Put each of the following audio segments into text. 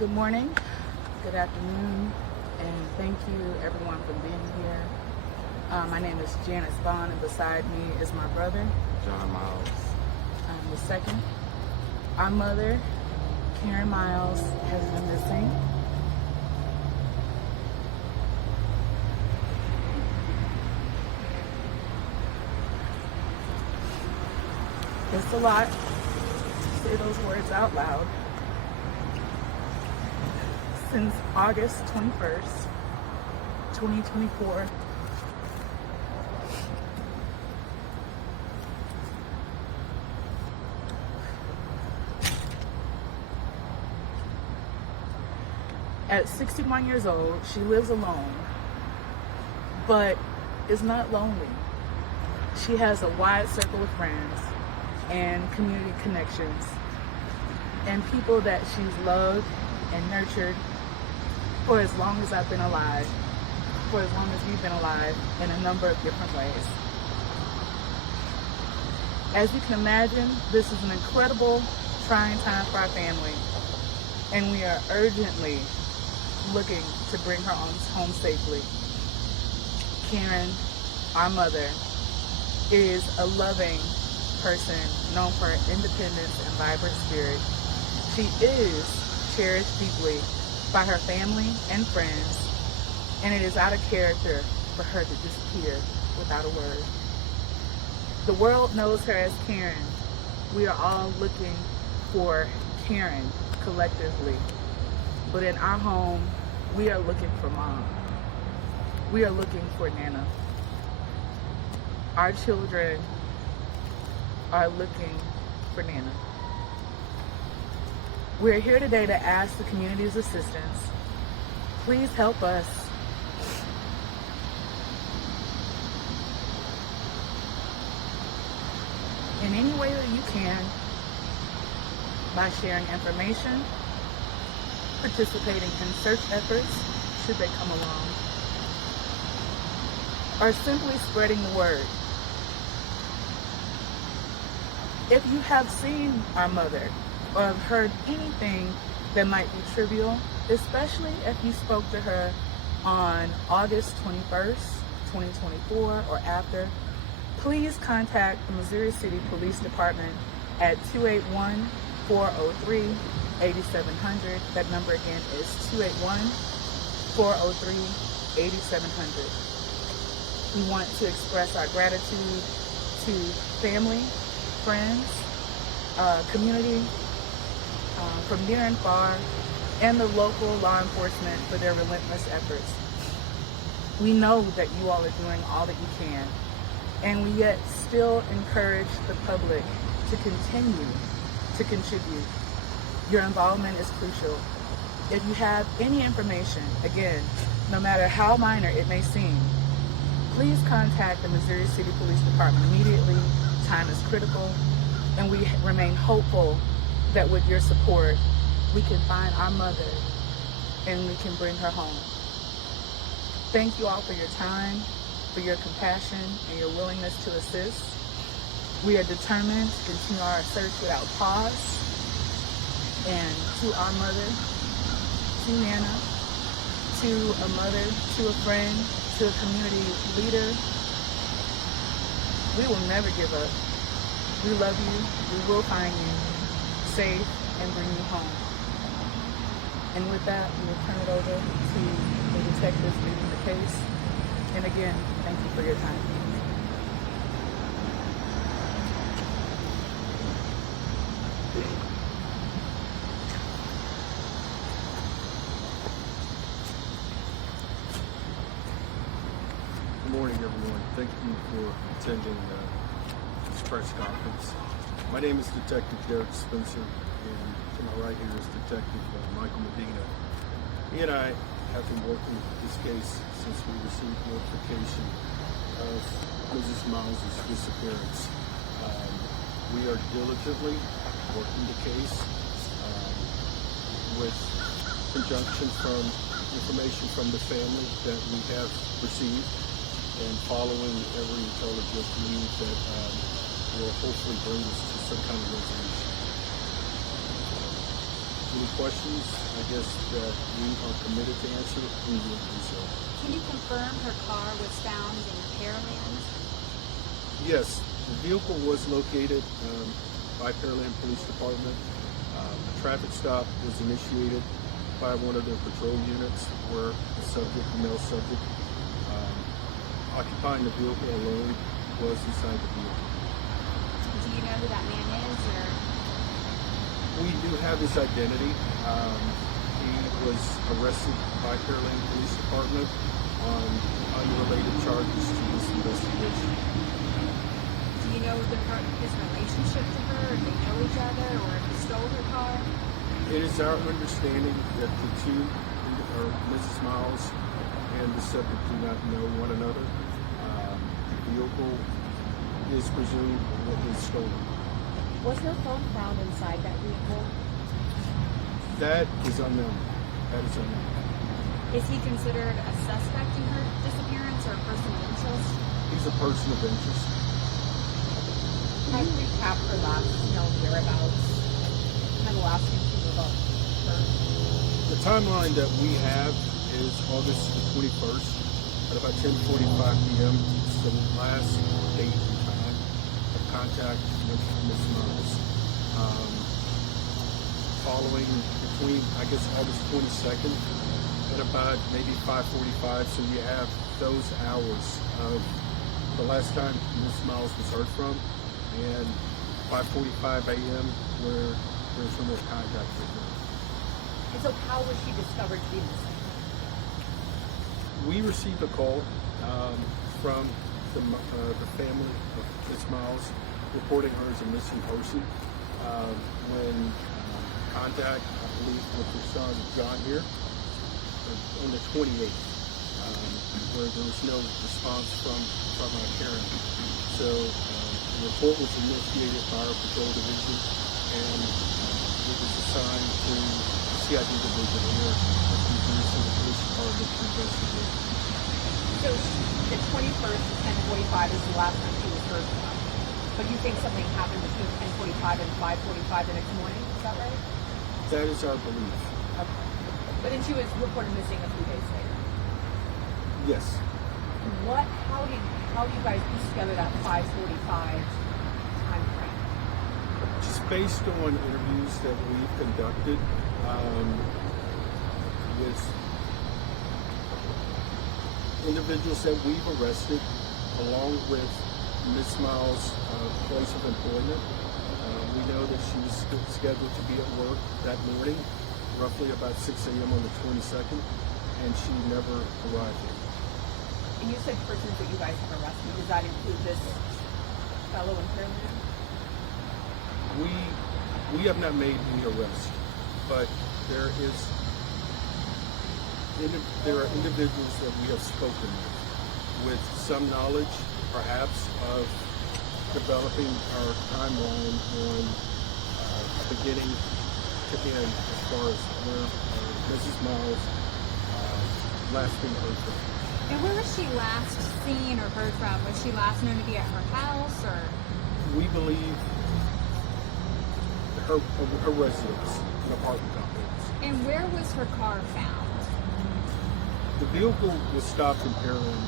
Good morning, good afternoon, and thank you everyone for being here. My name is Janice Bond, and beside me is my brother, John Miles. the second. Our mother, Karen Miles, has been missing. It's a lot to say those words out loud. Since August 21st, 2024, at 61 years old, she lives alone, but is not lonely. She has a wide circle of friends and community connections and people that she's loved and nurtured for as long as I've been alive, for as long as we've been alive, in a number of different ways. As you can imagine, this is an incredible, trying time for our family, and we are urgently looking to bring her home safely. Karen, our mother, is a loving person known for her independence and vibrant spirit. She is cherished deeply by her family and friends, and it is out of character for her to disappear without a word. The world knows her as Karen. We are all looking for Karen collectively, but in our home, we are looking for Mom. We are looking for Nana. Our children are looking for Nana. We're here today to ask the community's assistance. Please help us. In any way that you can, by sharing information, participating in search efforts, should they come along, or simply spreading the word. If you have seen our mother or have heard anything that might be trivial, especially if you spoke to her on August 21st, 2024 or after, please contact the Missouri City Police Department at 281-403-8700. That number again is 281-403-8700. We want to express our gratitude to family, friends, community from near and far, and the local law enforcement for their relentless efforts. We know that you all are doing all that you can, and we yet still encourage the public to continue to contribute. Your involvement is crucial. If you have any information, again, no matter how minor it may seem, please contact the Missouri City Police Department immediately. Time is critical, and we remain hopeful that with your support, we can find our mother and we can bring her home. Thank you all for your time, for your compassion, and your willingness to assist. We are determined to continue our search without pause. And to our mother, to Nana, to a mother, to a friend, to a community leader, we will never give up. We love you. We will find you safe and bring you home. And with that, we will turn it over to the detectives leading the case. And again, thank you for your time. Good morning, everyone. Thank you for attending this press conference. My name is Detective Derek Spencer, and to my right here is Detective Michael Medina. He and I have been working this case since we received notification of Mrs. Miles' disappearance. We are diligently working the case with conjunction from information from the family that we have received, and following every intelligent lead that will hopefully bring us to some kind of resolution. any questions, I guess, that we are committed to answer, we will do so. Can you confirm her car was found in Pearland? Yes, the vehicle was located by Pearland Police Department. A traffic stop was initiated by one of their patrol units where the subject, the male subject, occupying the vehicle alone, was inside the vehicle. Do you know who that man is, or? We do have his identity. He was arrested by Pearland Police Department on unrelated charges to this investigation. Do you know his relationship to her, if they know each other, or if he stole her car? It is our understanding that the two, or Mrs. Miles and the subject, do not know one another. The vehicle is presumed was stolen. Was her phone found inside that vehicle? That is unknown. That is unknown. Is he considered a suspect in her disappearance or a person of interest? He's a person of interest. Can you recap her last known whereabouts? Kind of last thing she knew about her? The timeline that we have is August the 21st at about 10:45 p.m. It's the last date and time of contact with Ms. Miles. Following between, I guess, August 22nd at about maybe 5:45, so you have those hours of the last time Ms. Miles was heard from, and 5:45 a.m. where there's no more contact with her. And so how was she discovered to be missing? We received a call from the family of Ms. Miles reporting her as a missing person. When contact, I believe, with her son John here on the 28th, where there was no response from our parent. So the report was initiated by our patrol division, and it was assigned to CID division here at the Minnesota Police Department to investigate. So the 21st at 10:45 is the last time she was heard from. But you think something happened between 10:45 and 5:45 the next morning? Is that right? That is our belief. Okay. But then she was reported missing a few days later. Yes. How do you guys piece together that 5:45 time frame? Just based on interviews that we've conducted with individuals that we've arrested, along with Ms. Miles' place of employment. We know that she was scheduled to be at work that morning, roughly about 6 a.m. on the 22nd, and she never arrived. And you said persons that you guys have arrested. Does that include this fellow in Pearland? We have not made any arrests, but there are individuals that we have spoken with some knowledge, perhaps, of developing our timeline on beginning to end as far as where Mrs. Miles last being heard from. And where was she last seen or heard from? Was she last known to be at her house, or? We believe her residence, an apartment complex. And where was her car found? The vehicle was stopped in Pearland,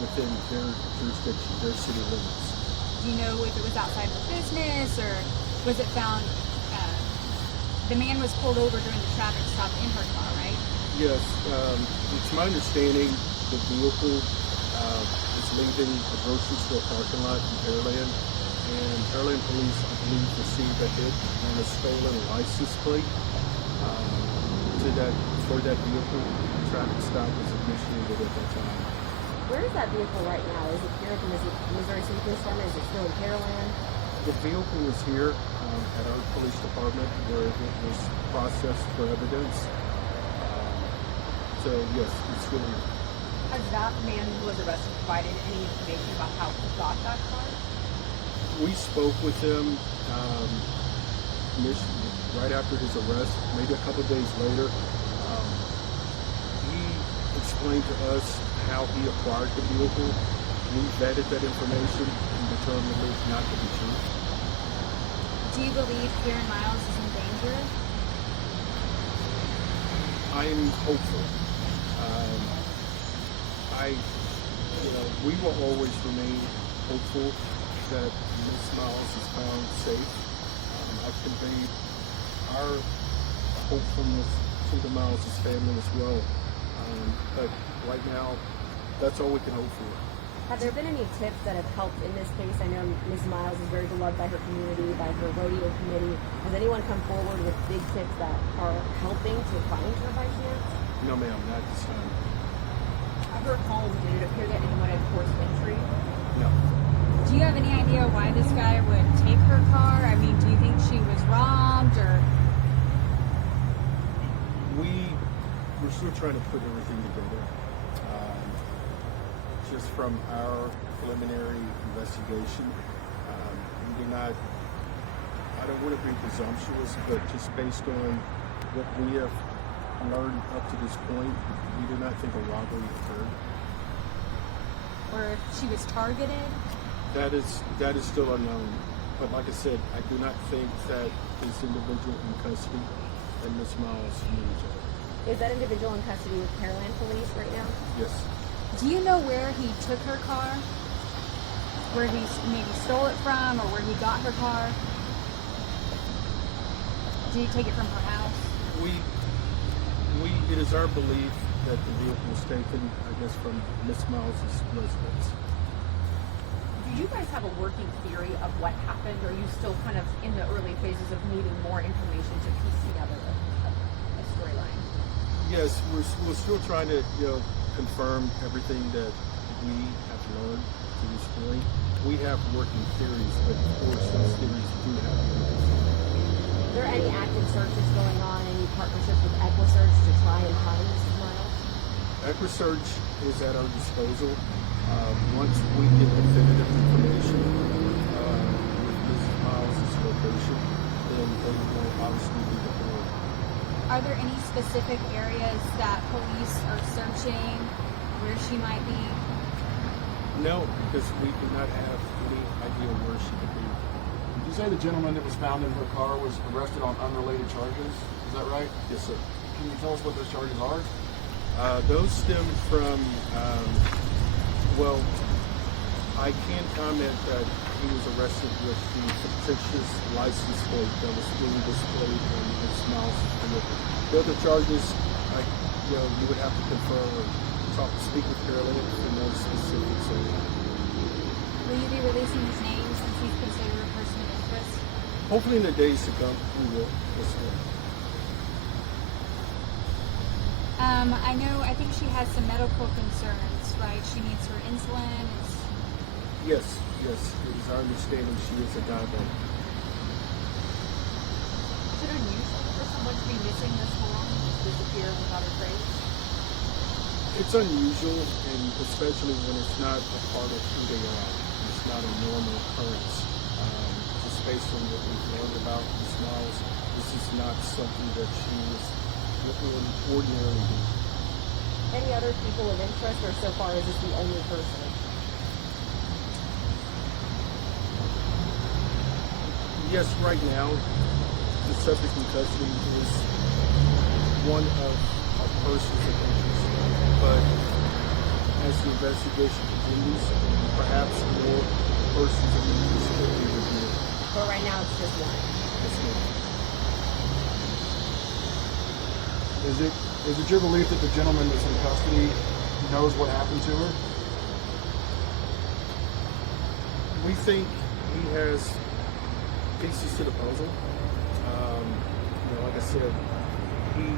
within their jurisdiction, their city limits. Do you know if it was outside her business, or was it found? The man was pulled over during the traffic stop in her car, right? Yes, it's my understanding the vehicle is leaving the grocery store parking lot in Pearland, and Pearland police, I believe, received a hit on a stolen license plate for that vehicle. The traffic stop was initiated at that time. Where is that vehicle right now? Is it here at the Missouri City Police Department? Is it still in Pearland? The vehicle was here at our police department where it was processed for evidence. So yes, it's still here. Has that man who was arrested provided any information about how he got that car? We spoke with him right after his arrest, maybe a couple of days later. He explained to us how he acquired the vehicle. We vetted that information and determined it not to be true. Do you believe Karen Miles is in danger accurate? I'm hopeful. We will always remain hopeful that Miss Miles is found safe. I've conveyed our hopefulness to the Miles' family as well. But right now, that's all we can hope for. Have there been any tips that have helped in this case? I know Ms. Miles is very beloved by her community, by her rodeo committee. Has anyone come forward with big tips that are helping to find her by chance? No, ma'am, not this time. At her home, did it appear that anyone had forced entry? No. Do you have any idea why this guy would take her car? I mean, do you think she was robbed or? We're still trying to put everything together. Just from our preliminary investigation, we do not, I don't want to be presumptuous, but just based on what we have learned up to this point, we do not think a robbery occurred. Or if she was targeted? That is still unknown. But like I said, I do not think that this individual in custody and Ms. Miles knew each other. Is that individual in custody with Pearland Police right now? Yes. Do you know where he took her car? Where he maybe stole it from, or where he got her car? Did he take it from her house? It is our belief that the vehicle was taken, I guess, from Miss Miles' residence. Do you guys have a working theory of what happened, or are you still kind of in the early phases of needing more information to piece together a storyline? Yes, we're still trying to confirm everything that we have learned to this point. We have working theories, but of course those theories do have to be confirmed. Are there any active searches going on, any partnerships with EquiSearch to try and find Mrs. Miles? EquiSearch is at our disposal. Once we get definitive information with Mrs. Miles' location, then they will obviously be deployed. Are there any specific areas that police are searching where she might be? No, because we do not have any idea where she could be. Did you say the gentleman that was found in her car was arrested on unrelated charges? Is that right? Yes, sir. Can you tell us what those charges are? Those stem from, I can comment that he was arrested with the fictitious license plate that was being displayed on Ms. Miles' vehicle. The other charges, you would have to confirm or speak with Carolyn for more specifics on that. Will you be releasing his name since he's considered a person of interest? Hopefully in the days to come, we will. Yes, ma'am. I think she has some medical concerns, right? She needs her insulin. Yes. It is our understanding she is a diabetic. Is it unusual for someone to be missing this long, disappear without a trace? It's unusual, and especially when it's not a part of who they are. It's not a normal occurrence. Just based on what we've learned about Ms. Miles, this is not something that she would ordinarily do. Any other people of interest, or so far is this the only person? Yes, right now, the subject in custody is one of persons of interest. But as the investigation continues, perhaps more persons of interest will be revealed. But right now it's just one. Yes, ma'am. Is it your belief that the gentleman that's in custody knows what happened to her? We think he has pieces to the puzzle. Like I said, he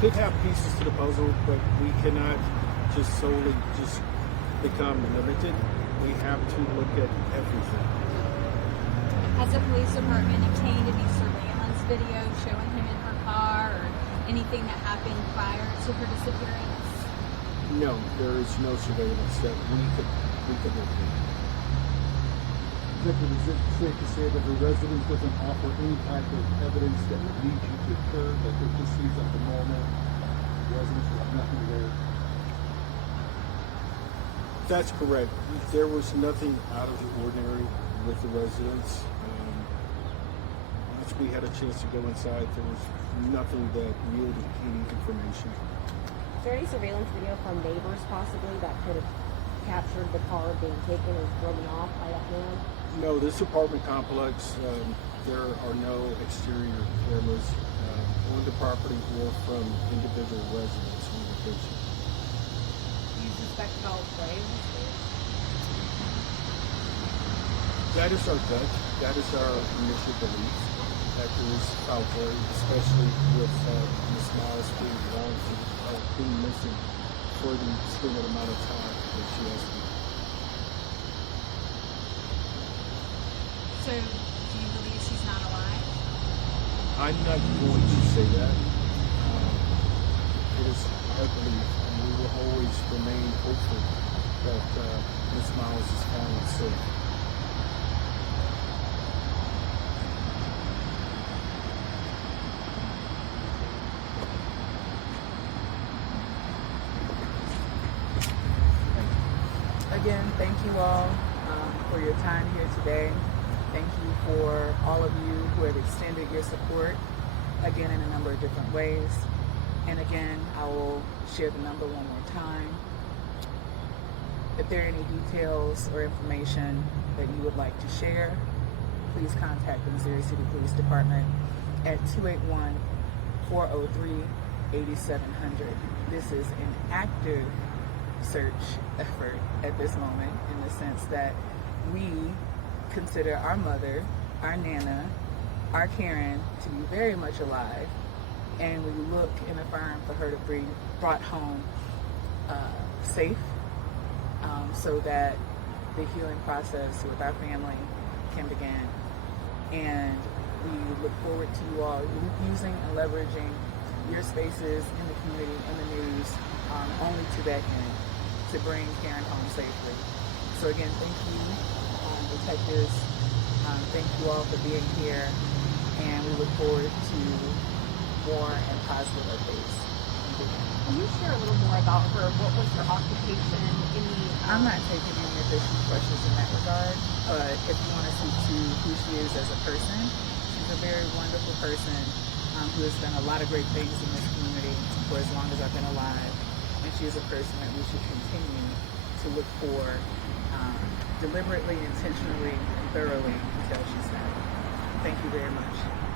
could have pieces to the puzzle, but we cannot just solely become limited. We have to look at everything. Has the police department obtained any surveillance video showing him in her car or anything that happened prior to her disappearance? No, there is no surveillance that we could look at. Detective, is it safe to say that the residence doesn't offer any type of evidence that would lead you to infer that it just seems like a normal residence with nothing there? That's correct. There was nothing out of the ordinary with the residence. I once we had a chance to go inside, there was nothing that yielded any information. Is there any surveillance video from neighbors possibly that could have captured the car being taken or driven off by that man? No, this apartment complex, there are no exterior cameras on the property or from individual residents on location. Do you suspect foul play in this case? That is our gut. That is our initial belief that there is foul play, especially with Ms. Miles being missing for the extended amount of time that she has been. So, do you believe she's not alive? I'm not going to say that. It is our belief, and we will always remain hopeful that Ms. Miles is found safe. Again, thank you all for your time here today. Thank you for all of you who have extended your support, again, in a number of different ways. And again, I will share the number one more time. If there are any details or information that you would like to share, please contact the Missouri City Police Department at 281-403-8700. This is an active search effort at this moment, in the sense that we consider our mother, our Nana, our Karen to be very much alive, and we look and affirm for her to be brought home safe, so that the healing process with our family can begin. And we look forward to you all using and leveraging your spaces in the community and the news only to that end, to bring Karen home safely. So again, thank you, detectives. Thank you all for being here, and we look forward to more and positive updates. Can you share a little more about her? What was her occupation? I'm not taking any additional questions in that regard, but if you want to speak to who she is as a person, she's a very wonderful person who has done a lot of great things in this community for as long as I've been alive. And she is a person that we should continue to look for deliberately, intentionally, and thoroughly until she's found. Thank you very much.